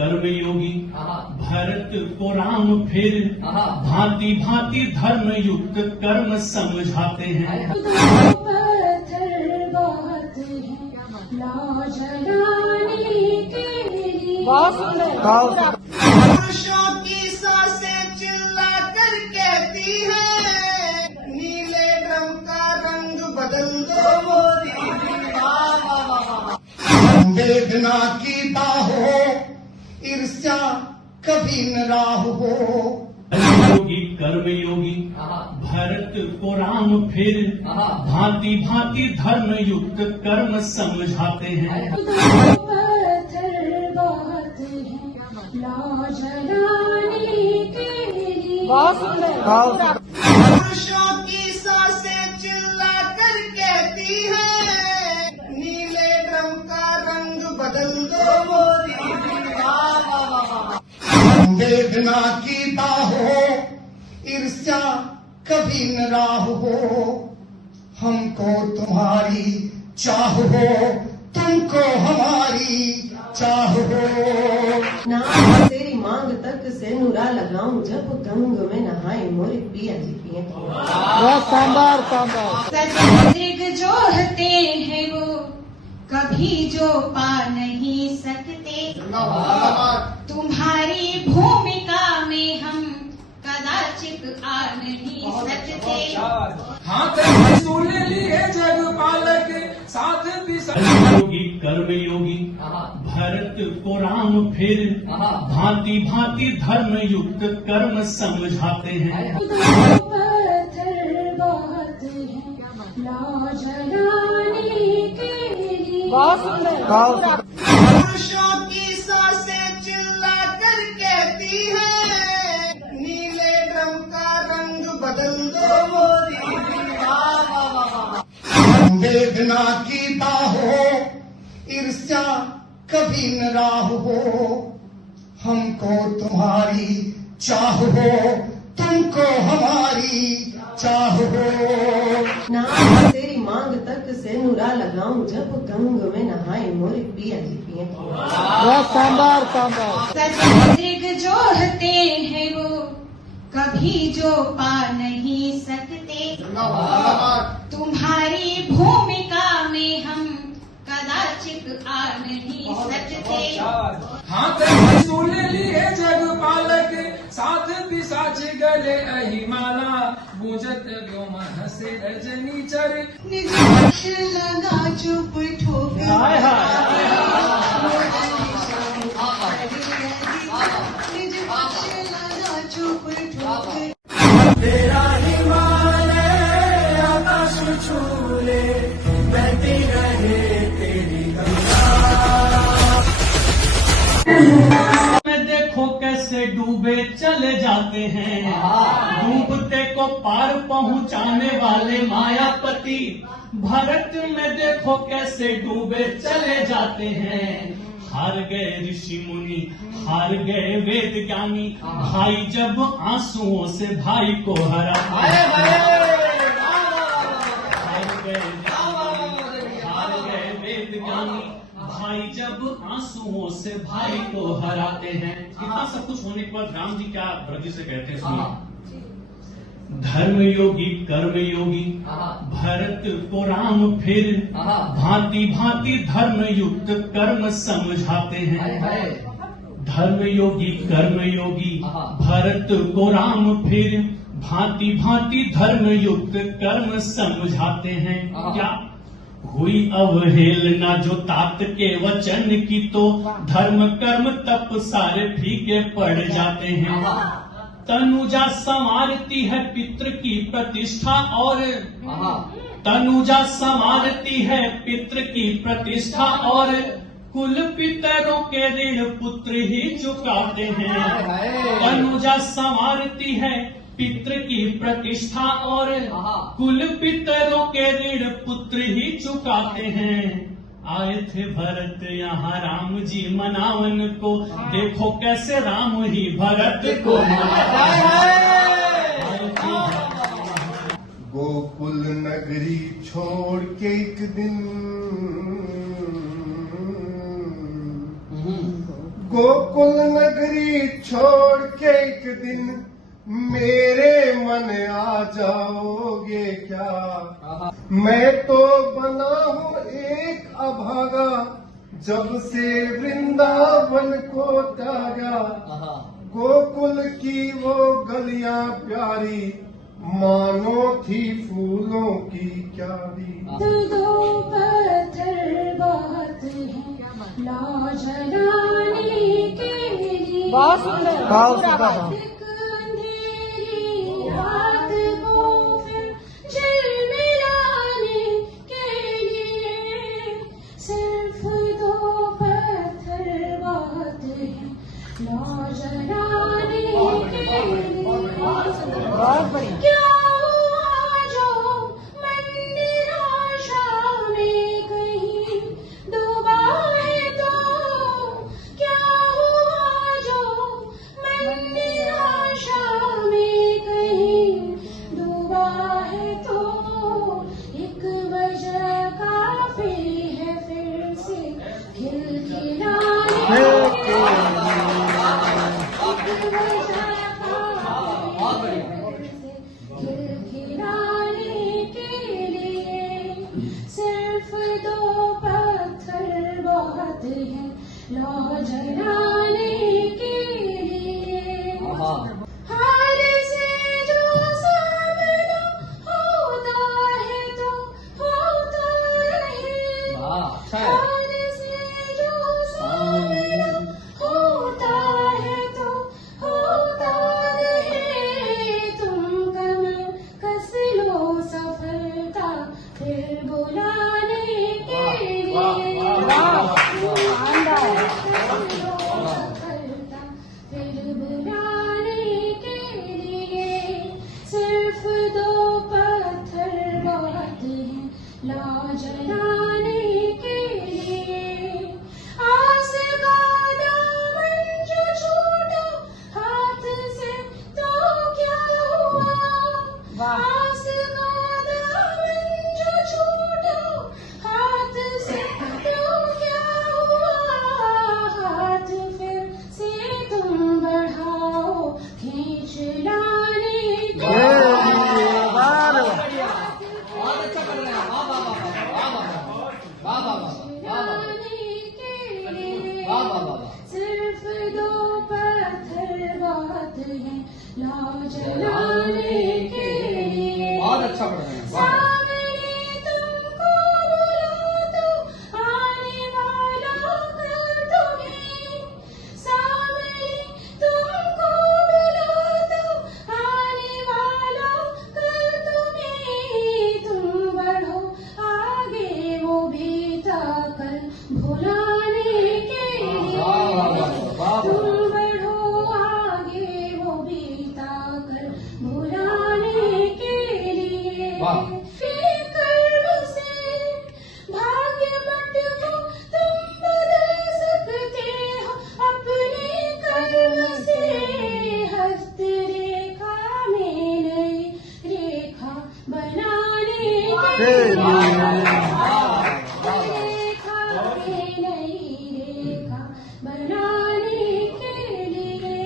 कर्मयोगी भरत को राम फिर भांति भांति धर्म युक्त कर्म समझाते हैं। पुरुषों की सांसें चिल्ला कर कहती है, नीले ड्रम का रंग बदल दो मोदी। वेदना की बाहो ईर्ष्या कभी न राह हो। योगी कर्मयोगी भरत को राम फिर भांति भांति धर्म युक्त कर्म समझाते हैं। पुरुषों की सांसें चिल्ला कर कहती है, नीले ड्रम का रंग बदल दो मोदी। वेदना की बाहो ईर्ष्या कभी न राह हो। हमको तुम्हारी चाह हो, तुमको हमारी चाह हो। ना तेरी मांग तक से नुरा लगाऊं, जब गंग में नहाए मोरे पिया जी पिए। सांबार सजग जो होते हैं वो कभी जो पा नहीं सकते। तुम्हारी भूमिका में हम कदाचित आ नहीं सकते। हाथ सूल लिए जग पालक साथ भी योगी कर्मयोगी भरत को राम फिर भांति भांति धर्म युक्त कर्म समझाते हैं। पुरुषों की सांसें चिल्ला कर कहती है, नीले ड्रम का रंग बदल दो मोदी। वेदना की बाहो ईर्ष्या कभी न राह हो। हमको तुम्हारी चाह हो, तुमको हमारी चाह हो। ना तेरी मांग तक से नुरा लगाऊं, जब गंग में नहाए मोरे पिया जी पिए। सांबार सजग जो होते हैं वो कभी जो पा नहीं सकते। तुम्हारी भूमिका में हम कदाचित आ नहीं सकते। हाथ सूल लिए जग पालक साथ पिशाच गले अहिमाला। बूझत व्योम हसे रजनी चर निज पक्ष लगा चुप ठोके। निज पक्ष लगा चुप ठोके। तेरा हिमालय आकाश छूले, बहती रहे तेरी में देखो कैसे डूबे चले जाते हैं। डूबते को पार पहुंचाने वाले मायापति भरत में देखो कैसे डूबे चले जाते हैं। हार गए ऋषि मुनि, हार गए वेद ज्ञानी, भाई जब आंसुओं से भाई को हरा। हार गए वेद ज्ञानी, भाई जब आंसुओं से भाई को हराते हैं। इतना सब कुछ होने के बाद राम जी क्या ब्रज से कहते हैं, सुनिए। धर्मयोगी कर्मयोगी भरत को राम फिर भांति भांति धर्म युक्त कर्म समझाते हैं। धर्मयोगी कर्मयोगी भरत को राम फिर भांति भांति धर्म युक्त कर्म समझाते हैं। क्या हुई अवहेलना जो तात के वचन की, तो धर्म कर्म तप सारे फीके पड़ जाते हैं। तनुजा संवारती है पितृ की प्रतिष्ठा और तनुजा संवारती है पितृ की प्रतिष्ठा और कुल पितरों के ऋण पुत्र ही चुकाते हैं। तनुजा संवारती है पितृ की प्रतिष्ठा और कुल पितरों के ऋण पुत्र ही चुकाते हैं। आए थे भरत यहाँ राम जी मनावन को, देखो कैसे राम ही भरत को गोकुल नगरी छोड़ के एक दिन गोकुल नगरी छोड़ के एक दिन मेरे मन आ जाओगे क्या? मैं तो बना हूँ एक अभागा, जब से वृंदावन को त्यागा। गोकुल की वो गलियां प्यारी, मानो थी फूलों की क्यारी। दो पत्थर बात है लाज जलाने के लिए, बहुत सुंदर, बहुत सुंदर। एक अंधेरी रात को फिर झिलमिलाने के लिए, सिर्फ दो पत्थर बात है लाज जलाने के लिए। बहुत बढ़िया। क्या हुआ जो मन निराशा में कहीं डूबा है तो, क्या हुआ जो मन निराशा में कहीं डूबा है तो, एक वजह काफी है फिर से खिलखिलाने के लिए। एक वजह खिलखिलाने के लिए, सिर्फ दो पत्थर बहुत है लौ जलाने के लिए। हार से जो सामना होता है तो होता रहे, हार से जो सामना होता है तो होता रहे। तुम कमर कस लो सफलता फिर बुलाने के लिए, सफलता फिर बुलाने के लिए, सिर्फ दो पत्थर बहुत हैं ला जलाने के लिए। आस का दामन जो छूटा हाथ से तो क्या हुआ, आस का दामन जो छूटा हाथ से तो क्या हुआ, हाथ फिर से तुम बढ़ाओ खींच लाने के लिए। सिर्फ दो पत्थर बात है ला जलाने के लिए। बहुत अच्छा पढ़ रहे हैं। सामने तुमको बुला तो आने वाला कर तुम्हें, सामने तुमको बुला तो आने वाला कर तुम्हें। तुम बढ़ो आगे वो बीता कल भुलाने के लिए, तुम बढ़ो आगे वो बीता कल भुलाने के लिए। फिर कर्म से भाग्य मत को तुम बदल सकते हो, अपने कर्म से हस्त रेखा में नई रेखा बनाने के लिए, रेखा में नई रेखा बनाने के लिए।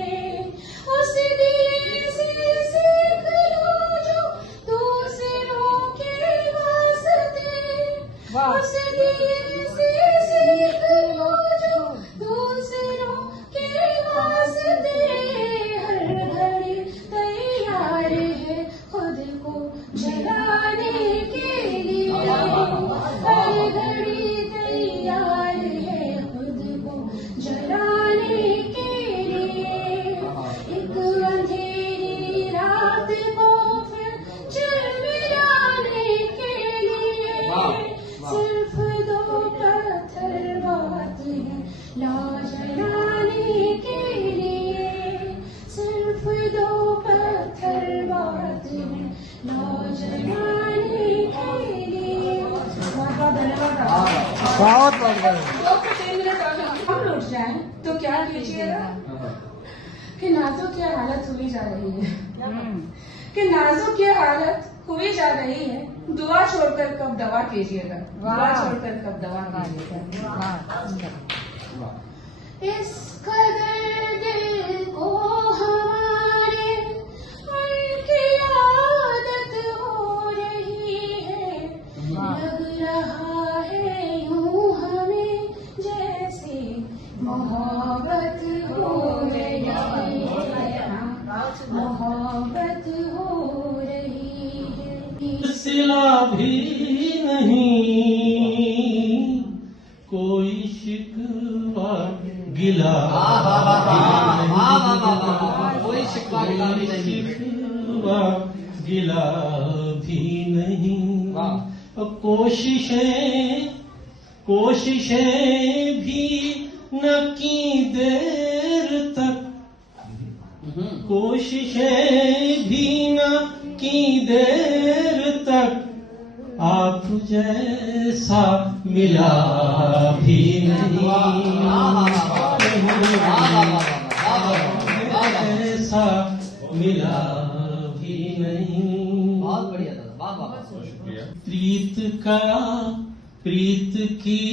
उस दिए से सीख लो जो दूसरों के वास्ते, उस दिए से सीख लो जो दूसरों के वास्ते। हर घड़ी तैयार है खुद को जलाने के लिए, हर घड़ी तैयार है खुद को जलाने के लिए। एक अंधेरी रात को फिर झिलमिलाने के लिए, सिर्फ दो पत्थर बात है ला जलाने के लिए, सिर्फ दो पत्थर बात है ला जलाने के लिए। बहुत धन्यवाद। बहुत बढ़िया। हम लौट जाए तो क्या कीजिएगा कि नाजुक ये हालत हुई जा रही है, कि नाजुक ये हालत हुई जा रही है। दुआ छोड़कर कब दवा कीजिएगा, दुआ छोड़कर कब दवा कीजिएगा। इस मोहब्बत हो रही है, मोहब्बत हो रही है। सिला भी नहीं कोई शिकवा गिला कोई शिकवा गिला भी नहीं, शिकवा गिला भी नहीं। कोशिशें भी न की देर तक, कोशिशें भी न की देर तक, आप जैसा मिला भी नहीं, जैसा मिला भी नहीं। बहुत बढ़िया दादा, वाह वाह, शुक्रिया। प्रीत की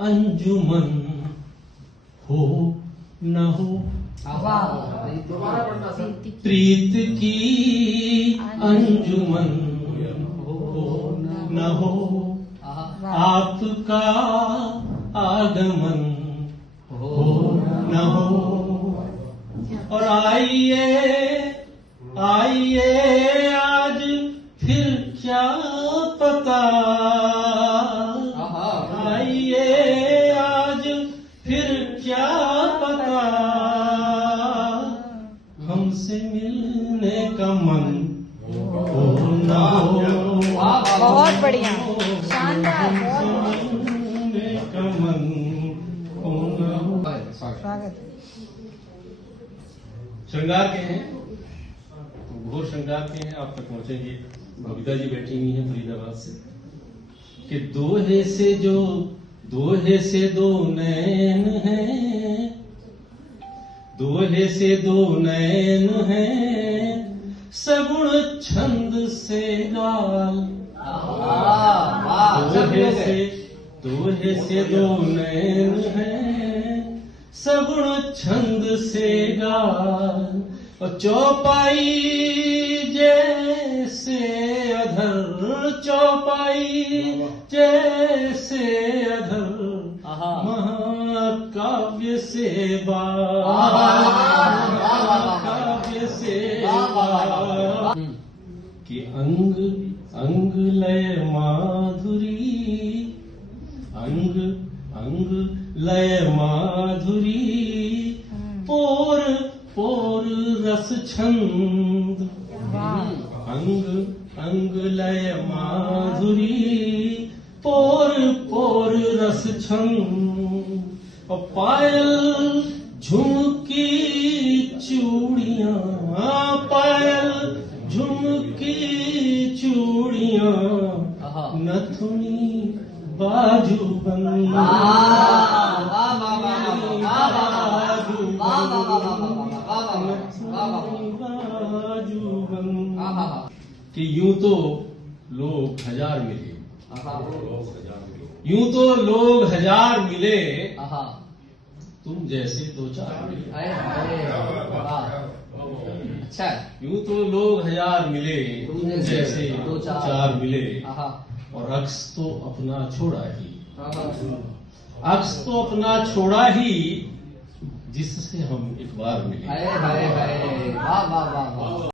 अंजुमन हो न हो, दोबारा पढ़ना सर। प्रीत की अंजुमन हो न हो, आपका आगमन हो न हो। और आइए आज फिर क्या पता, आइए आज फिर क्या पता, हमसे मिलने का मन हो न हो। बहुत बढ़िया, शानदार, मिलने का मन हो न हो। स्वागत। श्रृंगार के हैं, घोर श्रृंगार के हैं, आप तक पहुंचेंगे। बबीता जी बैठी हुई हैं फरीदाबाद से, कि दोहे से दो नैन हैं, दोहे से दो नैन हैं, सगुण छंद से गाल। दोहे से दो नैन हैं, सगुण छंद से गाल। और चौपाई जैसे अधर, चौपाई जैसे अधर, महाकाव्य से बाल, महाकाव्य से बाल। कि अंग लय माधुरी, अंग लय माधुरी, पोर रस छंद। अंग लय माधुरी, पोर रस छंद। और पायल झुमकी चूड़ियां, पायल झुमकी चूड़ियां, नथुनी बाजूबंद, कि यूं तो लोग हजार मिले, यूं तो लोग हजार मिले, तुम जैसे दो चार मिले। अच्छा, यूं तो लोग हजार मिले, तुम जैसे दो चार मिले। और अक्स तो अपना छोड़ा ही, अक्स तो अपना छोड़ा ही, जिससे हम एक बार मिले।